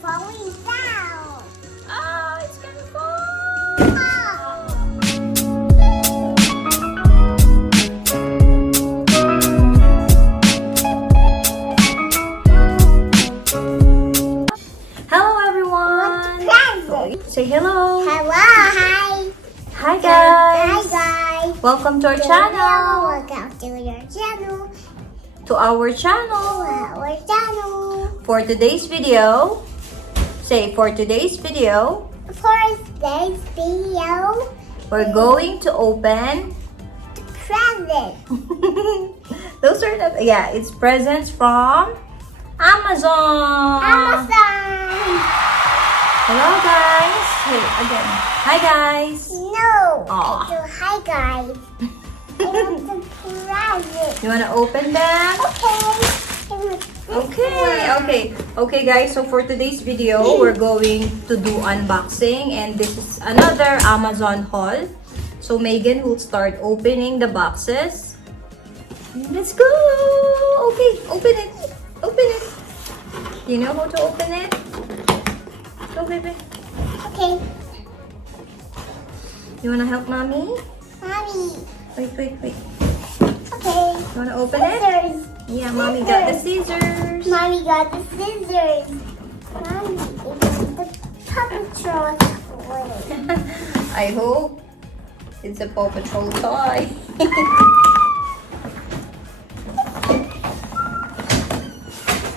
falling down. Oh, it's gonna fall. Hello everyone. Say hello. Hello, hi. Hi guys. Hi guys. Welcome to our channel. Welcome to your channel. To our channel. Our channel. For today's video. Say for today's video. For today's video, We're going to open. the present. Those are the it's presents from Amazon. Amazon. Hello guys. Hey again. Hi guys. No. Aw. I do hi guys. I want the present. You wanna open them? Okay guys, so for today's video, we're going to do unboxing and this is another Amazon haul. So Megan will start opening the boxes. Let's go! Okay, open it. Open it. You know how to open it? Go baby. Okay. You wanna help mommy? Mommy. Wait. Okay. You wanna open it? Scissors. Yeah, mommy got the scissors. Mommy got the scissors. Mommy, it was the Paw Patrol toy. I hope it's a Paw Patrol toy.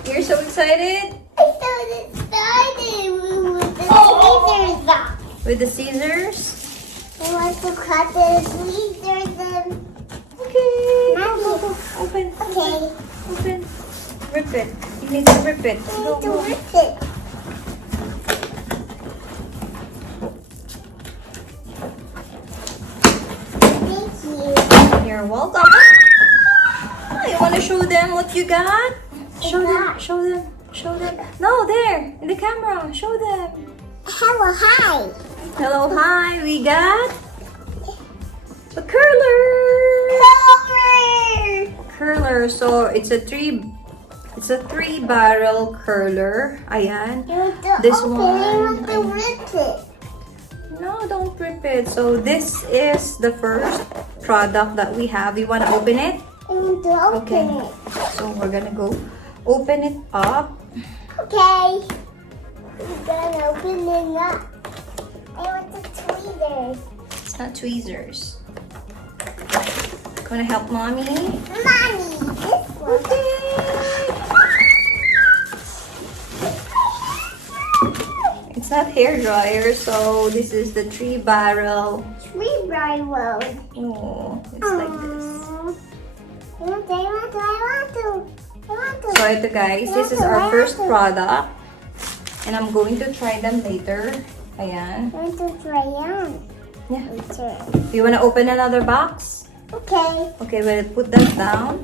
You're so excited? I thought it started with the scissors off. With the scissors? I want to cut the scissors and... Okay. Mommy. Open. Okay. Open. Rip it. You need to rip it. I Go, need to go. rip it. Thank you. You're welcome. You want to show them what you got? Show them. Show them. Show them. No, there. In the camera. Show them. Hello, hi. Hello, hi. We got a curler. Curler. So it's a three barrel curler. Ayan. This I one. want to rip it. No, don't rip it. So this is the first product that we have. You want to open it? I want to open it. So we're gonna go open it up. Okay. We're gonna open it up. I want the tweezers. It's not tweezers. Gonna help mommy? Mommy, this one. It's not hair dryer, so this is the three barrel. Three bright road. Oh, it's like this. I want to. So ito guys, this is our first product. And I'm going to try them later. Ayan. I want to try on. Yeah. Later. You wanna open another box? Okay. Okay, we'll put that down.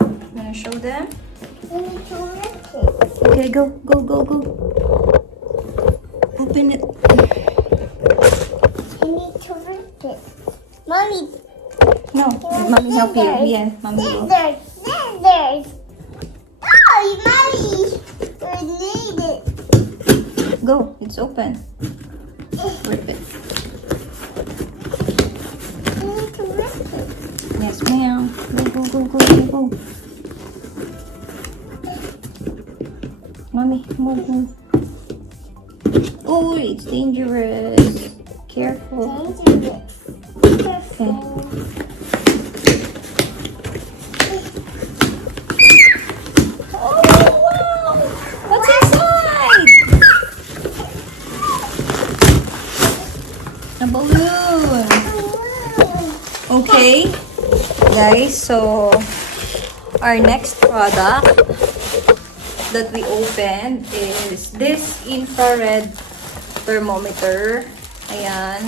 I'm gonna show them. I need to rip it. Okay, go. Open it. I need to rip it. Mommy. No, mommy help you. Yeah, mommy will. Scissors. Oh, mommy. We need it. Go, it's open. Rip it. I need to rip it. Yes, ma'am. Go. Mommy, move. Oh, it's dangerous. Careful. Dangerous. Okay. Oh, wow! What's inside? A balloon. Okay, guys, so our next product that we opened is this infrared thermometer. Ayan.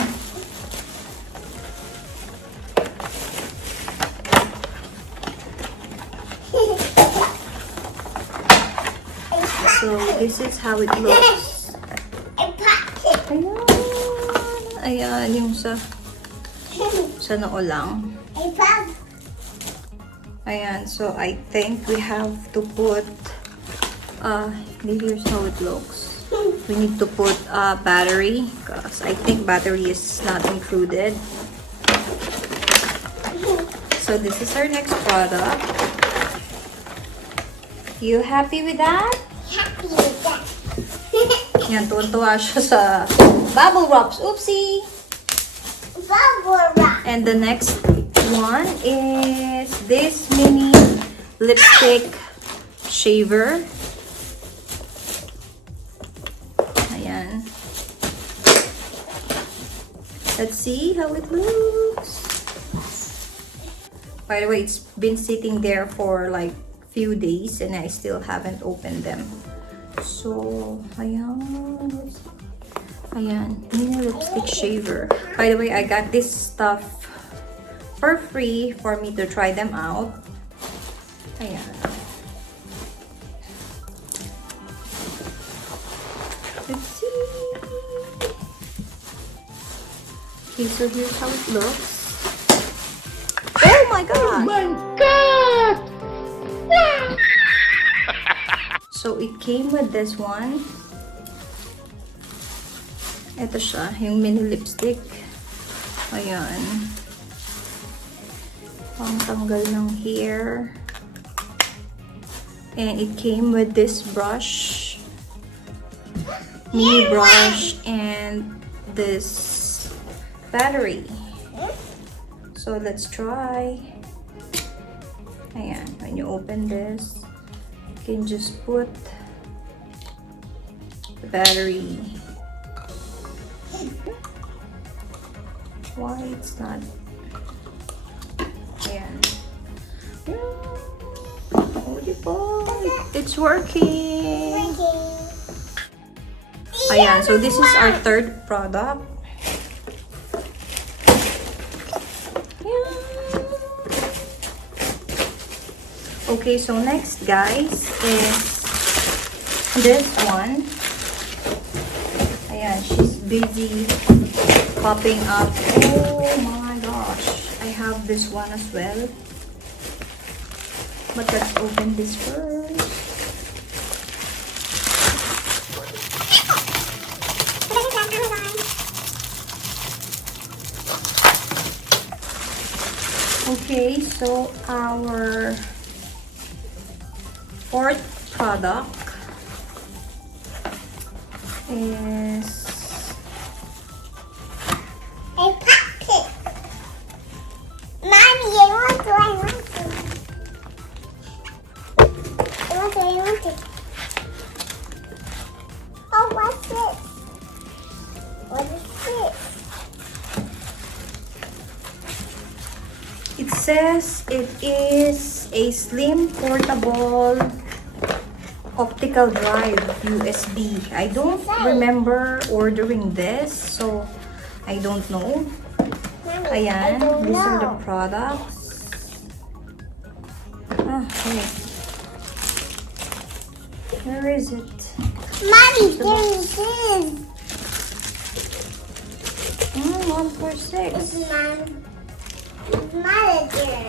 So this is how it looks. I packed it. Ayan, yung sa noo lang. I packed. Ayan, so I think we have to put Here's how it looks. We need to put a battery because I think battery is not included. So this is our next product. You happy with that? Happy with that. Yan, tuwan-tuwa siya sa bubble wraps. Oopsie! Bubble wrap. And the next one is this mini lipstick shaver. Ayan. Let's see how it looks. By the way, it's been sitting there for like few days and I still haven't opened them. So, ayan. Ayan, mini lipstick shaver. By the way, I got this stuff for free for me to try them out. Ayan. Let's see. Okay, so here's how it looks. Oh my god! Oh my god! So it came with this one. Ito siya, yung mini lipstick. Ayan. Pangtanggal ng hair. And it came with this brush. Mini brush and this battery. So let's try. Ayan, when you open this, you can just put the battery. Why it's not? Ayan. It's working. Ayan, so this is our third product. Okay, so next guys is this one. Ayan, she's busy popping up. Oh my gosh, I have this one as well. But let's open this first. Okay, so our fourth product is a pocket. Mommy, I want to. Oh, what's this? What is this? It says it is a slim portable optical drive USB. I don't remember ordering this, so I don't know. Mommy, I Ayan, don't these are the know. products. Ah, wait. Where is it? Mommy, give me this. 1 for 6. It's manager.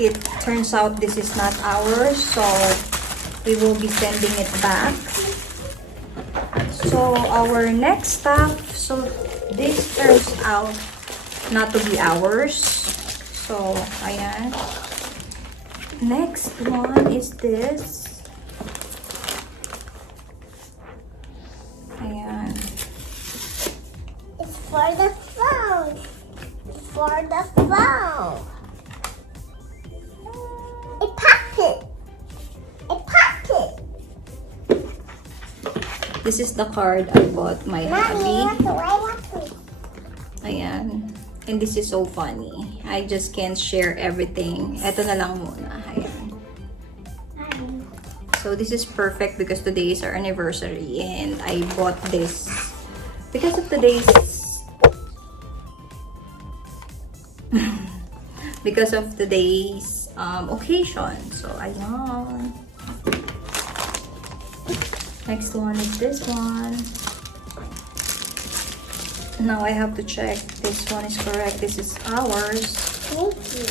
It turns out this is not ours, so we will be sending it back. So our next stuff, so this turns out not to be ours. So ayan. Next one is this. Ayan. It's for the phone. For the phone. A pocket. A pocket. This is the card I bought my Mommy, hubby. I want to. Ayan. And this is so funny. I just can't share everything. Ito na lang muna. Ayan. So this is perfect because today is our anniversary and I bought this because of today's occasion. So ayan. Next one is this one. Now I have to check this one is correct. This is ours. Thank you.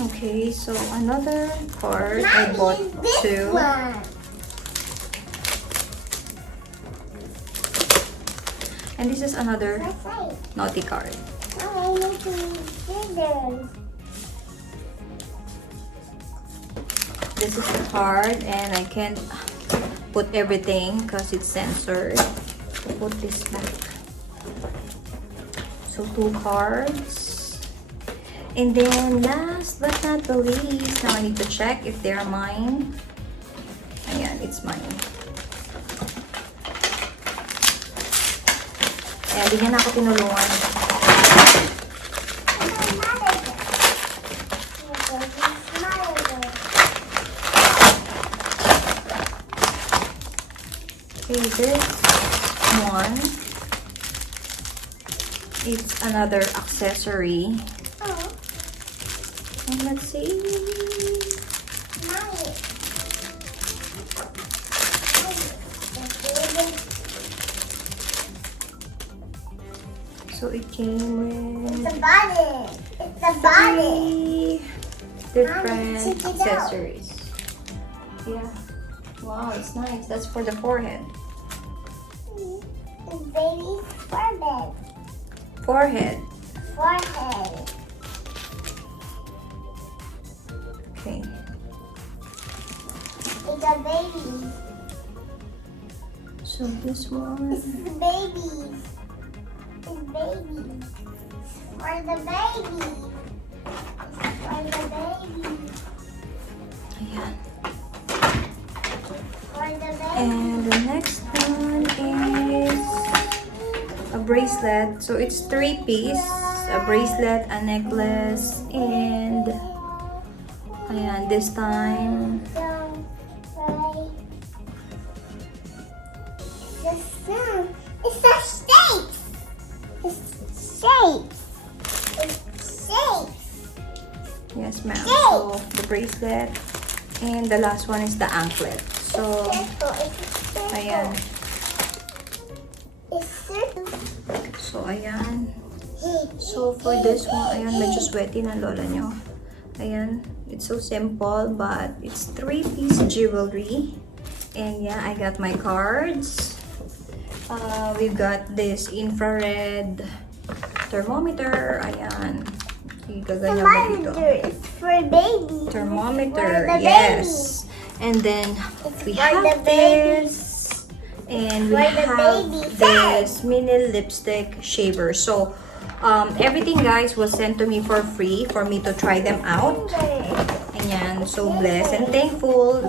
Okay, so another card. I Mommy, bought this 2. one. And this is another That's right. naughty card. Mommy, I need to use scissors. This is the card, and I can't put everything because it's censored. Put this back. So 2 cards. And then last but not the least, now I need to check if they're mine. Ayan, it's mine. Ayan, di niya na ako tinulungan. Okay, this one, it's another accessory. Oh, And let's see. mommy. So it came It's with a button. It's a button. 3 different Mommy, check it out. accessories. Yeah. Wow, it's nice. That's for the forehead. It's baby's forehead. Forehead. Forehead. Okay. It's a baby. So this one. This is babies. It's babies. For the baby. For the baby. Ayan. For the baby. And the next one is a bracelet. So it's 3-piece. A bracelet, a necklace, and ayan, this time Don't cry. The sun. It's a shape. It's shapes. It's shapes. yes ma'am. So the bracelet, and the last one is the anklet. So Circle. It's a circle. ayan. It's circle. So ayan. So for this one, ayan, medyo sweaty ng lola nyo. Ayan, it's so simple, but it's 3-piece jewelry. And yeah, I got my cards. We've got this infrared thermometer. Ayan. Igaganyan mo dito. Thermometer. It's for baby. Thermometer, For the yes. And then we for have the baby. this. And we For the have baby this mini lipstick shaver. So, everything guys was sent to me for free for me to try them out. Ayan, so blessed and thankful.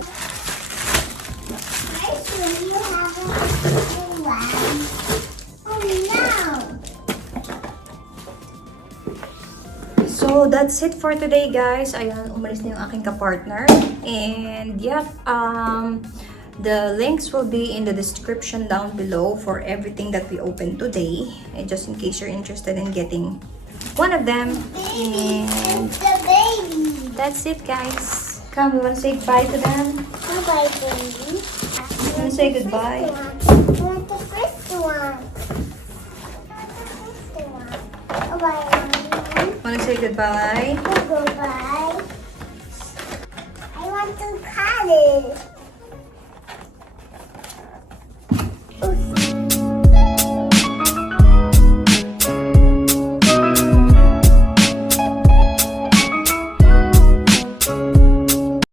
Actually, you have a one. Oh no! So, that's it for today guys. Ayan, umalis na yung aking kapartner. And yeah, the links will be in the description down below for everything that we opened today. And just in case you're interested in getting one of them. And It's the baby. that's it guys. Come, we want to say goodbye to them. Bye, baby. You want to say goodbye? I want the first one. Oh, bye. Want to say goodbye? Goodbye. I want to cut it.